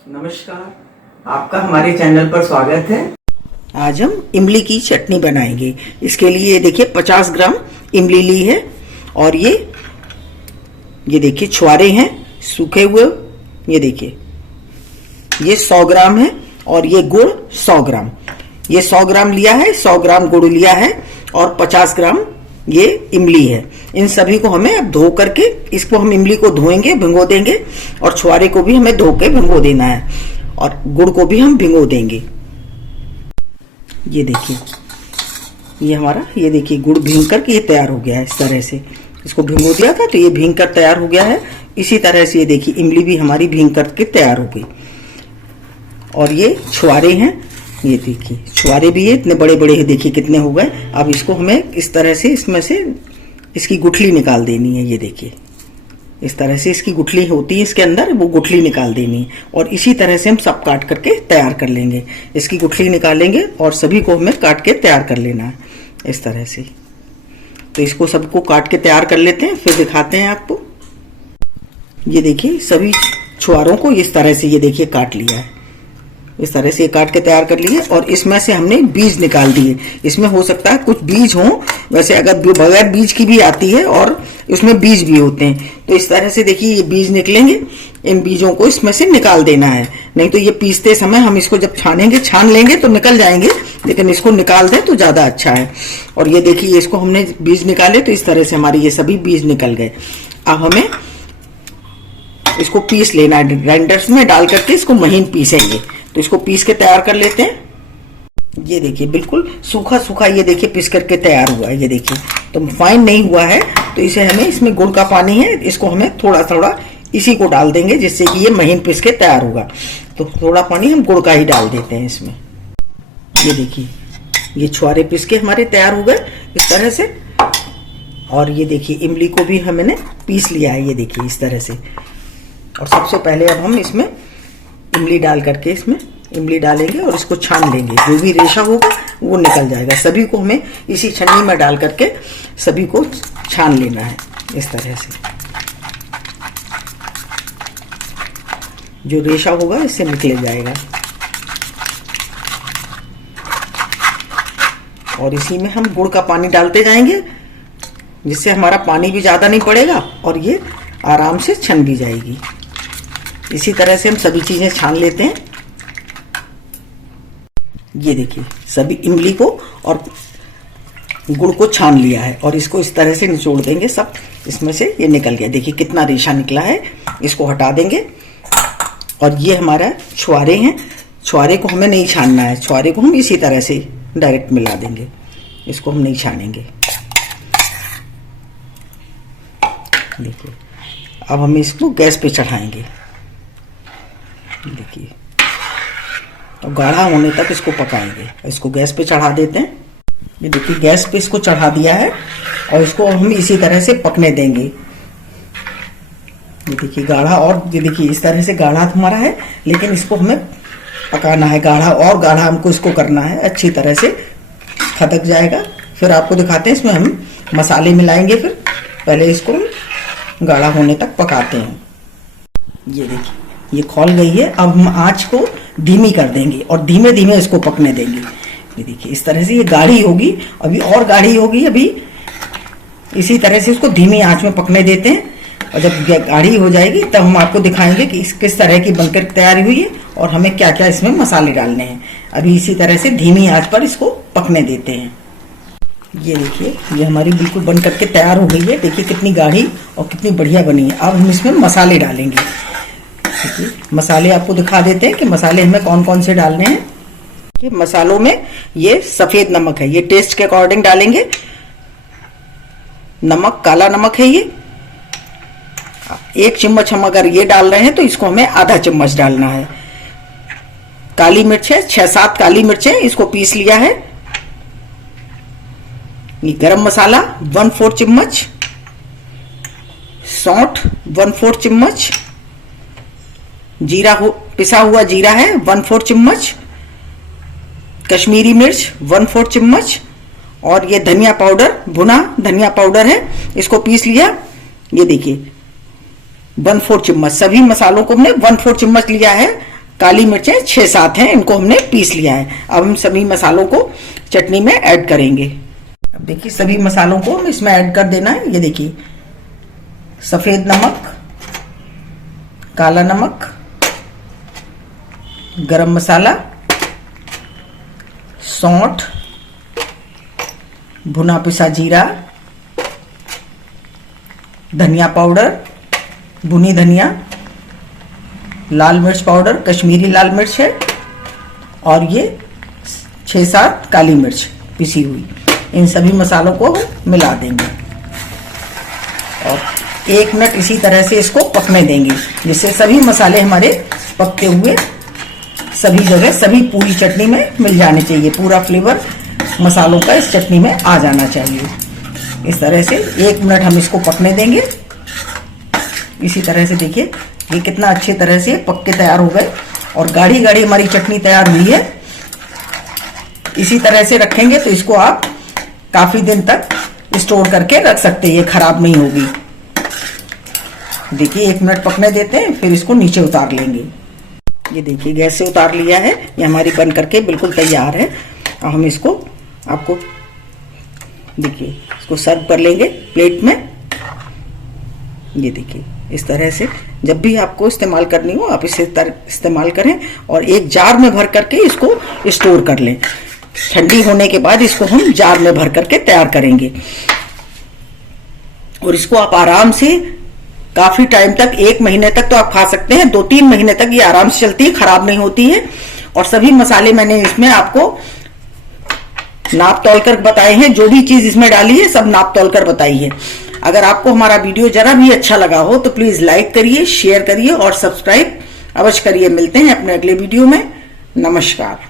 नमस्कार, आपका हमारे चैनल पर स्वागत है। आज हम इमली की चटनी बनाएंगे। इसके लिए देखिए 50 ग्राम इमली ली है और ये देखिए छुआरे हैं सूखे हुए। ये देखिए ये 100 ग्राम है और ये गुड़ 100 ग्राम। ये 100 ग्राम लिया है, 100 ग्राम गुड़ लिया है और 50 ग्राम ये इमली है। इन सभी को हमें अब धो करके, इसको हम इमली को धोएंगे, भिगो देंगे और छुआरे को भी हमें धो के भिगो देना है और गुड़ को भी हम भिगो देंगे। ये देखिए ये हमारा, ये देखिए गुड़ भीग करके ये तैयार हो गया है। इस तरह से इसको भिगो दिया था तो ये भीग कर तैयार हो गया है। इसी तरह से ये देखिए इमली भी हमारी भीग करके तैयार हो गई। और ये छुआरे हैं, ये देखिए छुआरे भी ये इतने बड़े बड़े हैं, देखिए कितने हो गए। अब इसको हमें इस तरह से इसमें से इसकी गुठली निकाल देनी है। ये देखिए इस तरह से इसकी गुठली होती है इसके अंदर, वो गुठली निकाल देनी है। और इसी तरह से हम सब काट करके तैयार कर लेंगे। इसकी गुठली निकालेंगे और सभी को हमें काट के तैयार कर लेना है इस तरह से। तो इसको सबको काट के तैयार कर लेते हैं, फिर दिखाते हैं आपको। ये देखिए सभी छुआरों को इस तरह से ये देखिए काट लिया है। इस तरह से काट के तैयार कर लिए और इसमें से हमने बीज निकाल दिए। इसमें हो सकता है कुछ बीज हों, वैसे अगर बगैर बीज की भी आती है और उसमें बीज भी होते हैं। तो इस तरह से देखिए ये बीज निकलेंगे, इन बीजों को इसमें से निकाल देना है। नहीं तो ये पीसते समय हम इसको जब छान लेंगे तो निकल जाएंगे, लेकिन इसको निकाल दें तो ज्यादा अच्छा है। और ये देखिए इसको हमने बीज निकाले तो इस तरह से हमारे ये सभी बीज निकल गए। अब हमें इसको पीस लेना है, ग्राइंडर्स में डाल करके इसको महीन पीसेंगे। तो इसको पीस के तैयार कर लेते हैं। ये देखिए बिल्कुल सूखा सूखा ये देखिए पीस करके तैयार हुआ है। ये देखिए तो फाइन नहीं हुआ है, तो इसे हमें, इसमें गुड़ का पानी है, इसको हमें थोड़ा थोड़ा इसी को डाल देंगे जिससे कि ये महीन पीस के तैयार होगा। तो थोड़ा पानी हम गुड़ का ही डाल देते हैं इसमें। ये देखिए ये छुआरे पीस के हमारे तैयार हो गए इस तरह से। और ये देखिए इमली को भी हमने पीस लिया है, ये देखिए इस तरह से। और सबसे पहले अब हम इसमें इमली डाल करके, इसमें इमली डालेंगे और इसको छान लेंगे। जो भी रेशा होगा वो निकल जाएगा। सभी को हमें इसी छन्नी में डाल करके सभी को छान लेना है इस तरह से। जो रेशा होगा इससे निकल जाएगा। और इसी में हम गुड़ का पानी डालते जाएंगे जिससे हमारा पानी भी ज्यादा नहीं पड़ेगा और ये आराम से छन भी जाएगी। इसी तरह से हम सभी चीजें छान लेते हैं। ये देखिए सभी इमली को और गुड़ को छान लिया है और इसको इस तरह से निचोड़ देंगे सब। इसमें से ये निकल गया, देखिए कितना रेशा निकला है। इसको हटा देंगे। और ये हमारा छुआरे हैं। छुआरे को हमें नहीं छानना है, छुआरे को हम इसी तरह से डायरेक्ट मिला देंगे। इसको हम नहीं छानेंगे। देखिए अब हम इसको गैस पे चढ़ाएंगे। देखिए तो गाढ़ा होने तक इसको पकाएंगे। इसको गैस पे चढ़ा देते हैं। ये देखिए गैस पे इसको चढ़ा दिया है और इसको हम इसी तरह से पकने देंगे। ये देखिए गाढ़ा, और ये देखिए इस तरह से गाढ़ा हमारा है, लेकिन इसको हमें पकाना है गाढ़ा, और गाढ़ा हमको इसको करना है। अच्छी तरह से खदक जाएगा। फिर आपको दिखाते हैं, इसमें हम मसाले मिलाएंगे। फिर पहले इसको गाढ़ा होने तक पकाते हैं। ये देखिए ये खौल गई है। अब हम आंच को धीमी कर देंगे और धीमे धीमे इसको पकने देंगे। ये देखिए इस तरह से ये गाढ़ी होगी, अभी और गाढ़ी होगी। अभी इसी तरह से इसको धीमी आंच में पकने देते हैं और जब गाढ़ी हो जाएगी तब हम आपको दिखाएंगे कि किस तरह की बनकर तैयारी हुई है और हमें क्या क्या इसमें मसाले डालने हैं। अभी इसी तरह से धीमी आंच पर इसको पकने देते हैं। ये देखिए ये हमारी बिल्कुल बन करके तैयार हो गई है। देखिए कितनी गाढ़ी और कितनी बढ़िया बनी है। अब हम इसमें मसाले डालेंगे। मसाले आपको दिखा देते हैं कि मसाले हमें कौन कौन से डालने हैं। ये मसालों में ये सफेद नमक है, ये टेस्ट के अकॉर्डिंग डालेंगे। नमक, काला नमक है ये 1 चम्मच। हम अगर ये डाल रहे हैं तो इसको हमें आधा चम्मच डालना है। काली मिर्च है 6-7 काली मिर्चें, इसको पीस लिया है। ये गरम मसाला 1/4 चम्मच, सौंठ 1/4 चम्मच, जीरा पिसा हुआ जीरा है 1/4 चम्मच, कश्मीरी मिर्च 1/4 चम्मच, और ये धनिया पाउडर, भुना धनिया पाउडर है, इसको पीस लिया। ये देखिए 1/4 चम्मच। सभी मसालों को हमने 1/4 चम्मच लिया है। काली मिर्चें 6-7 हैं, इनको हमने पीस लिया है। अब हम सभी मसालों को चटनी में ऐड करेंगे। अब देखिए सभी मसालों को हम इसमें ऐड कर देना है। ये देखिए सफेद नमक, काला नमक, गरम मसाला, सौंठ, भुना पिसा जीरा, धनिया पाउडर, भुनी धनिया, लाल मिर्च पाउडर, कश्मीरी लाल मिर्च है, और ये 6-7 काली मिर्च पिसी हुई। इन सभी मसालों को मिला देंगे और 1 मिनट इसी तरह से इसको पकने देंगे, जिससे सभी मसाले हमारे पकते हुए सभी जगह, सभी पूरी चटनी में मिल जाने चाहिए। पूरा फ्लेवर मसालों का इस चटनी में आ जाना चाहिए। इस तरह से 1 मिनट हम इसको पकने देंगे। इसी तरह से देखिए ये कितना अच्छी तरह से पक के तैयार हो गए और गाढ़ी गाढ़ी हमारी चटनी तैयार हुई है। इसी तरह से रखेंगे तो इसको आप काफी दिन तक स्टोर करके रख सकते हैं, ये खराब नहीं होगी। देखिए 1 मिनट पकने देते हैं, फिर इसको नीचे उतार लेंगे। ये देखिए गैस से उतार लिया है, ये हमारी बन करके बिल्कुल तैयार है। अब हम इसको आपको देखिए इसको सर्व कर लेंगे प्लेट में। ये देखिए इस तरह से जब भी आपको इस्तेमाल करनी हो आप इसे इस्तेमाल करें और एक जार में भर करके इसको स्टोर कर लें। ठंडी होने के बाद इसको हम जार में भर करके तैयार करेंगे और इसको आप आराम से काफी टाइम तक, 1 महीने तक तो आप खा सकते हैं। 2-3 महीने तक ये आराम से चलती है, खराब नहीं होती है। और सभी मसाले मैंने इसमें आपको नाप तौल कर बताए हैं, जो भी चीज इसमें डाली है सब नाप तौल कर बताई है। अगर आपको हमारा वीडियो जरा भी अच्छा लगा हो तो प्लीज लाइक करिए, शेयर करिए और सब्सक्राइब अवश्य करिए। मिलते हैं अपने अगले वीडियो में। नमस्कार।